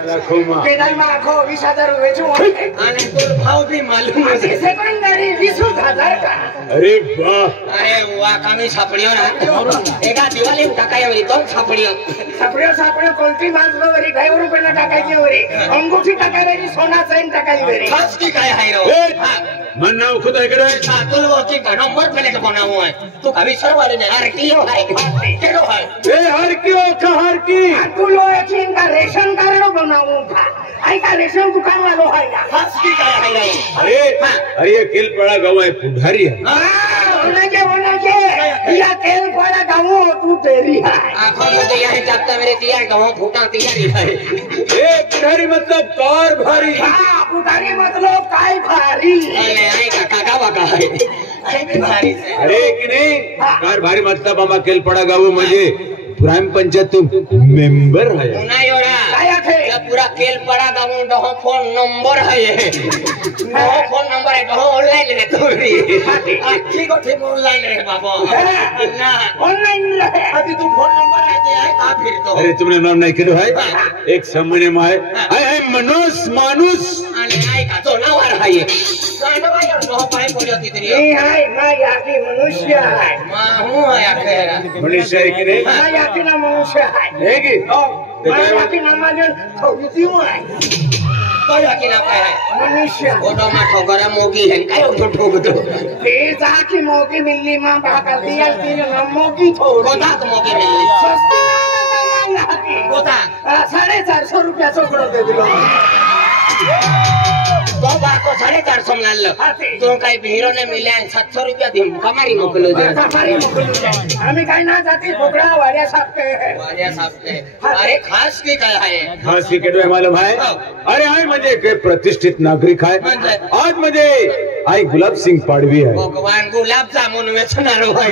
पेदाल में आखो 20,000 वेचू आणि तो भाव भी मालूम है सेकंडरी 20,000 का। अरे वाह, अरे वाह, कमी सापडियो ना एका दिवाळी टाकाय वरी दोन सापडियो कोणती माणसं वरी 1,000 रुपये ना टाकायची वरी अंगूठी टाकाय वरी सोना चैन टाकाय वरी खास की काय आहे रो मन नाव खुद है करे तुल वो की नंबर पहले का बनावो है तू कभी सर वाले ने आरटीओ है केरो है ए हर की तुल वो एक का रेशन कार्ड बनावो था आई का रेशन दुकान वालो है ना खास की काय है अरे ये केलपड़ा गाँव है पुढारी है होना के या केलपड़ा गाँव तू तेरी है आखो मुझे यही जाता मेरे तियार गाँव फूटा तियारी है ए पुढारी मतलब कार भारी हां पुढारी मतलब काय भारी आई का काका वाका है अरे कि नहीं कार भारी मतलब आम्हा केलपड़ा गाँव म्हणजे ग्राम पंचायत मेंबर है नहीं हो रहा या पूरा केलपड़ा गाँव डहो फोन नंबर है ये डहो फोन नंबर है डहो ऑनलाइन ले तो भी अच्छी को ठीक ऑनलाइन रहे बाबा ना ऑनलाइन रहे अभी तू फोन नंबर लेते है का फिर तो अरे तुमने नाम नहीं किया है एक सामने में है मनोज मानुस अरे आई का तो ना वार है ये गाना भाई और डहो पाए को जाती तेरी नहीं है मैं याकी मनुष्य है मैं हूं याके मनुष्य है कि नहीं मैं याकी ना मनुष्य है कि मैं याकी ना मालूम थोड़ी क्यों है तो याकी ना क्या है मनुष्य वो तो मैं ठोकरा मोगी है काय तो ठोक दो तेजा की मोगी मिली मां बाका दिया तेरे नाम मोगी ठोक कोता तो मोगी मिली सस्ती ना कोता 450 रुपया छोकड़ो दे दिलो तो बाको 450 मिल लो तो काय भीरो ने मिले 700 रुपया दी कमारी मोकलो दे हमें काय ना जाती बोकड़ा वारिया साहब के अरे खास की काय है खास की केडो मालूम है अरे आई म्हणजे के प्रतिष्ठित नागरिक है आज म्हणजे आई गुलाब सिंह पाडवी है भगवान गुलाब जामुन वेचणार होय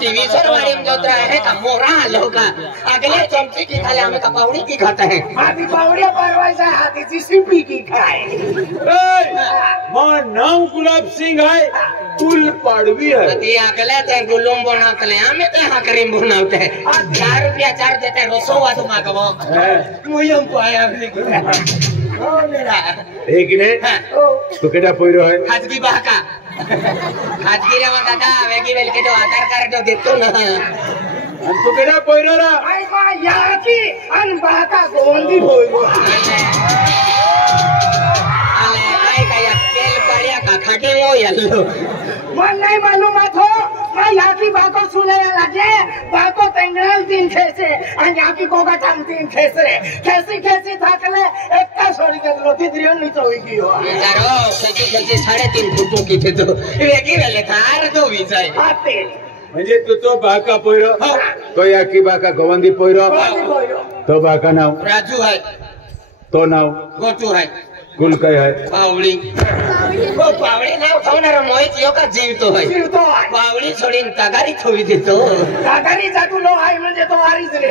टीवी सरवारी में जोत रहा है का मोरा लोगा अगले चमचे की खाले हमें का पावड़ी की खाता है हाथी पावड़ी परवाइसा हाथी की सिंपी की खाए मां नाम गुलाब सिंह है कुल पाडवी है अति अगले ते गुलुम बनातले हमें ते हा करीम बनाते 4 रुपया 4 देते रोसो वादो मागवो मुयम पाया अपने ओ मेरा एक ने तो केडा पोइरो है खाजगी बाका खाजगी रे दादा वेगी वेल के जो आधार कार्ड जो देतो ना तो केडा पोइरो रा आई बा याकी अन बाका गोंदी पोइरो आई का या तेल पड़िया का खाटे हो यालो मन नहीं मालूम था मैं याकी बाको सुने लगे बाको तेंगराल दिन खेसे और याकी कोगा टांग दिन खेसे थाकले एक का सोरी के लोटी दियो नहीं तो होई गयो यारो खेसी 3.5 फुट की थे तो वेगी वेले थार दो विजय आते म्हणजे तू तो बाका पोइरो तो याकी बाका गोवंदी पोइरो तो बाका नाव राजू है तो नाव गोटू है कुल काय है पावड़ी वो पावड़ी नाव खावणार मोहित यो का जीव तो है पावड़ी सोडीन तगारी थोवी देतो तगारी जातू लो आहे म्हणजे तो वारीच रे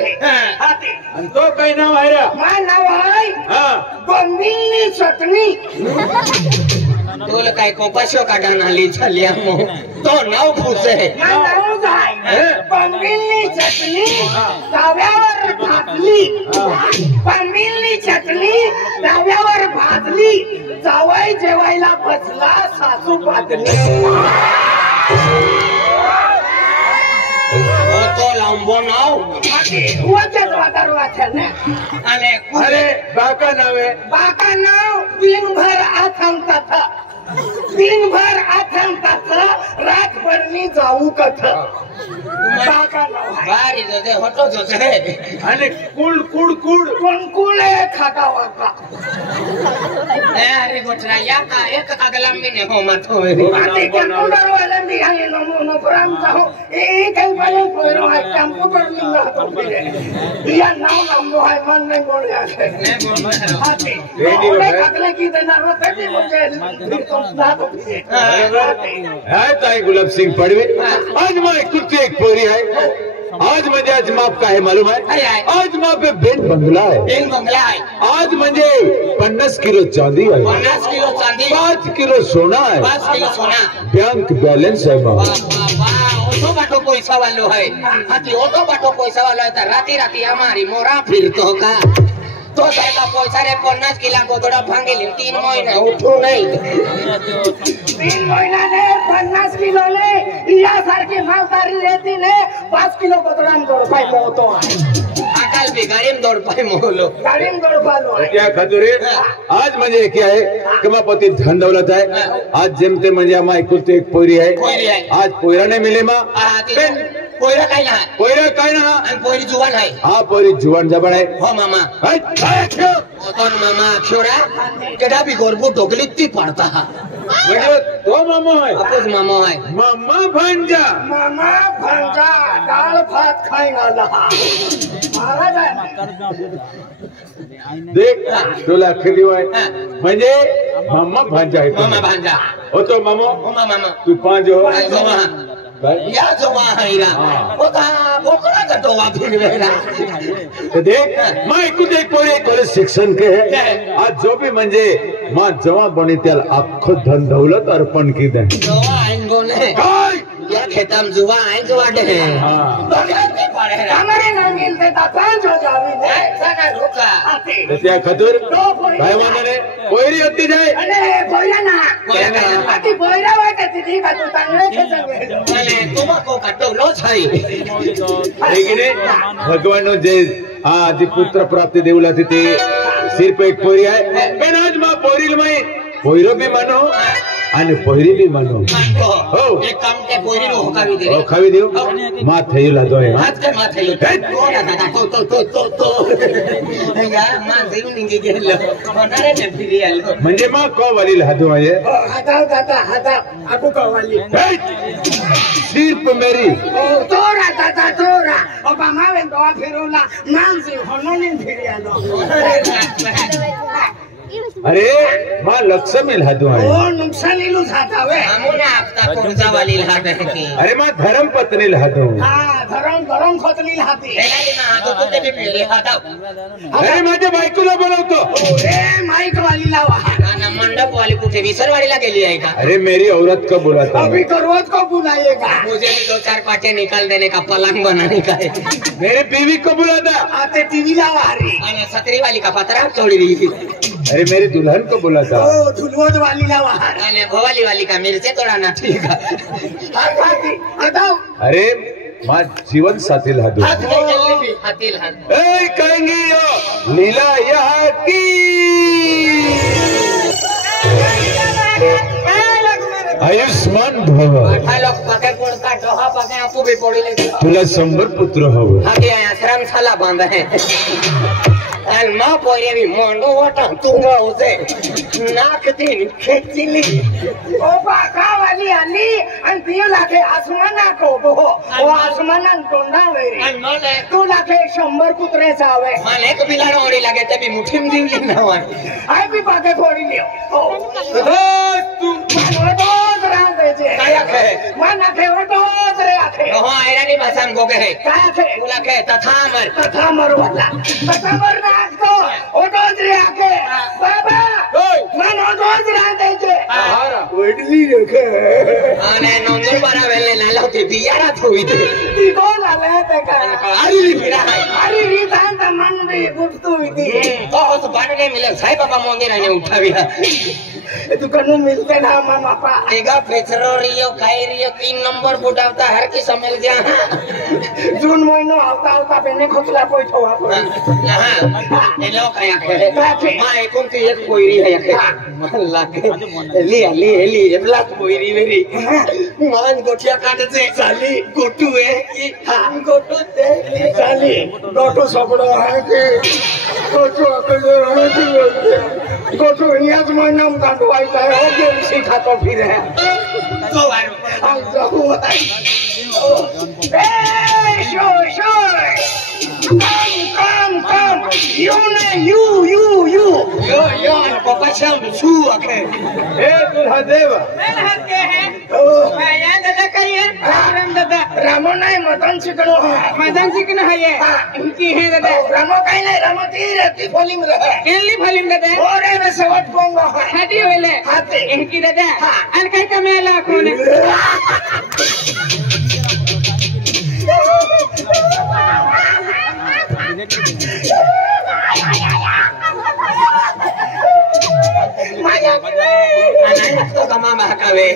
हाते आणि तो काय नाव आहे रे माझ नाव आहे हां बंबिलनी चटणी तोल काय कोपाशो काढाना ली छलिया मो तो नाव फुसे नाव आहे बंबिलनी चटणी तव्यावर भाजली बंबिलनी चटणी तव्यावर भाजली जावई जेवायला बसला सासू पातली तो लांबो नाव वाचत वाटार वाचन अरे बाका नाव दिनभर आथम तथा रात भरनी जाऊ कथ बाका नाव बारी जसे होतो जसे आणि कुड कुल खाता वाका अरे गोटरा या का एक अगला महीने हो मत हो आते कंप्यूटर वाले भी है नो प्रोग्राम चाहो एक वाले प्रोग्राम है कंप्यूटर में ना तो फिर या नाम नाम है मन नहीं बोल जाते नहीं बोल आते ओले अगले की देना होता है मुझे तो ना तो है ताई गुलाब सिंह पडवे आज मैं कुछ एक पोरी है आज म्हणजे आज माप काय मालूम है आज माप पे बेन बंगला है आज म्हणजे 50 किलो चांदी है 50 किलो चांदी 5 किलो सोना है 5 किलो सोना बैंक बैलेंस है बाबा ओटो बाटो पैसा वालो है हाथी ओटो बाटो पैसा वालो है राती राती हमारी मोरा फिरतो का तो सारखा पैसा रे 50 किलो गोदडा भांगेल 3 महिना उठू नाही 3 महिना ने 50 किलो ले यासारखी मालदारी रेती ने 5 किलो गोदडा दोडपाय मोतो अकाल भी गाडीन दोडपाय मोलो गाडीन दोडपालो क्या खजुरे आज म्हणजे क्या है कमापती धन दौलत है आज जेमते म्हणजे आम्हा एकुलती एक पोरी आहे आज पोयरा नाही मिले मा पोयरा काय ना आणि पोरी जुवान आहे हा पोरी जुवान जबड आहे हो मामा कोण मामा छोरा केडा भी गोरबू ढोकली ती पडता म्हणजे तो मामा आहे आपच मामा आहे मामा भांजा डाळ भात खाईन आला देख तुला खरी आहे म्हणजे मामा भांजा आहे मामा भांजा होतो मामा हो मामा तू पांच हो या जोवा हैरा होता बोकडाचा टोवा फिरवेला देख मैं कुछ एक पोरी कॉलेज शिक्षण के है आज जो भी म्हणजे मां जवा बनी त्याला आखो धन दौलत अर्पण की दे जोवा आइन गोने या खेतम जुवा आइन जुवा दे बगाते पड़े हमारे नाम मिलते ता पांच हो जावी ने सना रुका त्या खतूर काय माने पोयरी होती जाय अरे पोयरा ना अति पोयरा वाटे तिथी का तू चांगले खेचंगे तुमको कटो लो छाई लेकिन भगवान जे जी पुत्र प्राप्ती देऊला ते सिर्फ एक पोरी आहे पण आज मा पोरील मै पोयरो भी मानो आणि पोयरी भी मानो हो एक काम के पोयरी नो खावी देऊ मा थईला जोय हात काय मा थईला तो दादा तो या मा देऊ निगे गेलो कोणारे ने फिरी आलो म्हणजे मा को वाली हादू आहे हाता आपू को वाली सिर्फ मेरी तोरा दादा तोरा ओबा मावे तो फिरूला मानसी होनोनी फिरी आलो अरे मां लक्ष्मी हादू आहे ओ नुकसान इलू जाता वे हमने आपता कोणचा वाली हात आहे की अरे मां धर्म पत्नी हादू हां धरम खोतली हाती एलाली ना हात तो ते फिरले हात अरे माझ्या बायकोला बोलवतो ए माइक वाली लावा ना मंडप वाली कुठे विसरवाडीला गेली आहे का अरे मेरी औरत को बुलाता अभी तो रोज को बुलाएगा मुझे भी 2-4 पाटे निकाल देने का पलंग बनाने का है मेरी बीवी को बुलाता आते टीवी लावा हरी आणि सतरी वाली का पतरा छोड़ी दी अरे मेरी दुल्हन को बुलाता ओ दुल्हन वाली लावा आणि भवाली वाली का मिरचे तोड़ा ना ठीक है हटाओ अरे मां जीवन साथील हादू हाथ नहीं चलने भी हाथील हाथ ए कहेंगे यो लीला यहाँ की आयुष्मान भव लोक पाके पडता डोहा पाके आपू भी पडले तुला 100 पुत्र हवं आगे आश्रम शाला बांध है आणि मा पोरे भी मोंडो वाटा तुंगा होते नाक तीन खेचली ओ बाका वाली आली आणि ती लाखे आसमाना को बो ओ आसमानान तोंडा वेरी आणि मला तू लाखे 100 कुत्रे जावे मला एक बिलाडो ओडी लागे ते बी मुठीम दिवली ना वाय आय बी पाके फोडी लियो ओ तू मानवतो रान देजे काय आहे माना के ओटो रे आखे हो आयरानी भाषान गोगे है काय आहे तू लाखे तथामर वाला तथामर तो ओटोज रे आके बाबा मन ओटोज रान देजे हारा वडली रखे आणि नंदर बरा वेले लाला होती बियारा थोई ती कोण आले ते का अरे री दान मन रे गुप्तू इती तो होत बाडले मिले साई बाबा मंदिर आने उठाविया तू कनु मिलते ना मां बापा एगा फेचरो रियो खाई रियो 3 नंबर बुडावता हर की समझ जा जून महीनो आवता बेने खोचला पोइठो आपण हां ए लोक आया खे मां एकोणती एक पोयरी आहे खे लागे ली ब्लॅक पोयरी वेरी मान गोठिया काटचे चाली गोटू आहे की हां गोटू ते चाली गोटू सपडो आहे की गोटू अकले आहे की गोटू याच महिना काटवायचा आहे हो गेम सिखातो फिर है तो वारो हम जाऊ होता ए शो come you पापा शाम छू आके ए दुल्हा देवा मैं हाथ के है मैं यहाँ दादा करिए राम दादा रामो नहीं मदन चिकनो है ये इनकी है दादा रामो कहीं नहीं रामो तीर की फिल्म रहे केली फिल्म दादा ओरे में सवट पोंगो हाथी वेले हाथी इनकी दादा अन कहीं का मेला कोने मामा महकावे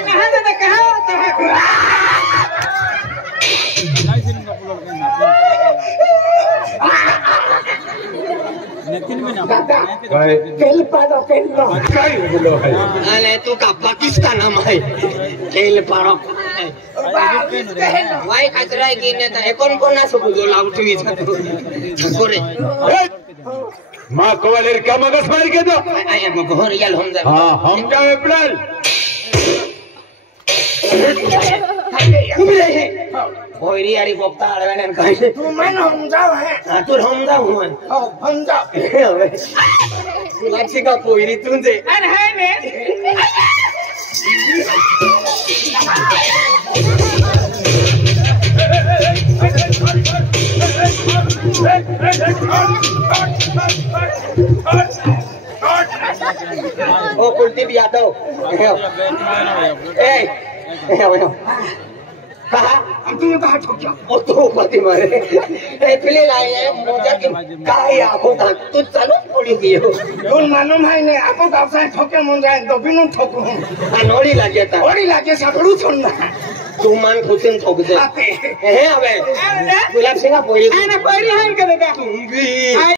कहा दादा कहा अरे तू का पाकिस्तान है तेल पारो वाई खतरा की ने तो कोण कोण असं बोला उठवी कोरे माँ कवालेर का मगस मार के दो आया गोहर याल हम जा हाँ हम जावे प्लान होयरी यारी बोक्ता आडवेन काय तू मन हम जाव है तू हम जाव हूं हम जाव लाक्षी का पोयरी तुंजे अरे है ने ओ कुलदीप यादव ए कहा तू कहा ठोक्या ओ तो पति मारे ए पिले लाए मोजा की काय आखो का तू चालू पड़ी गयो दोन मालूम है ने आपो गावसाय ठोके मन जाए तो बिनु ठोकू नोड़ी लागे ता ओड़ी लागे सापडू छोड़ना तू मान खुशिन ठोक दे हे अबे गुलाब सिंह पोरी आना पोरी हान करेगा तू भी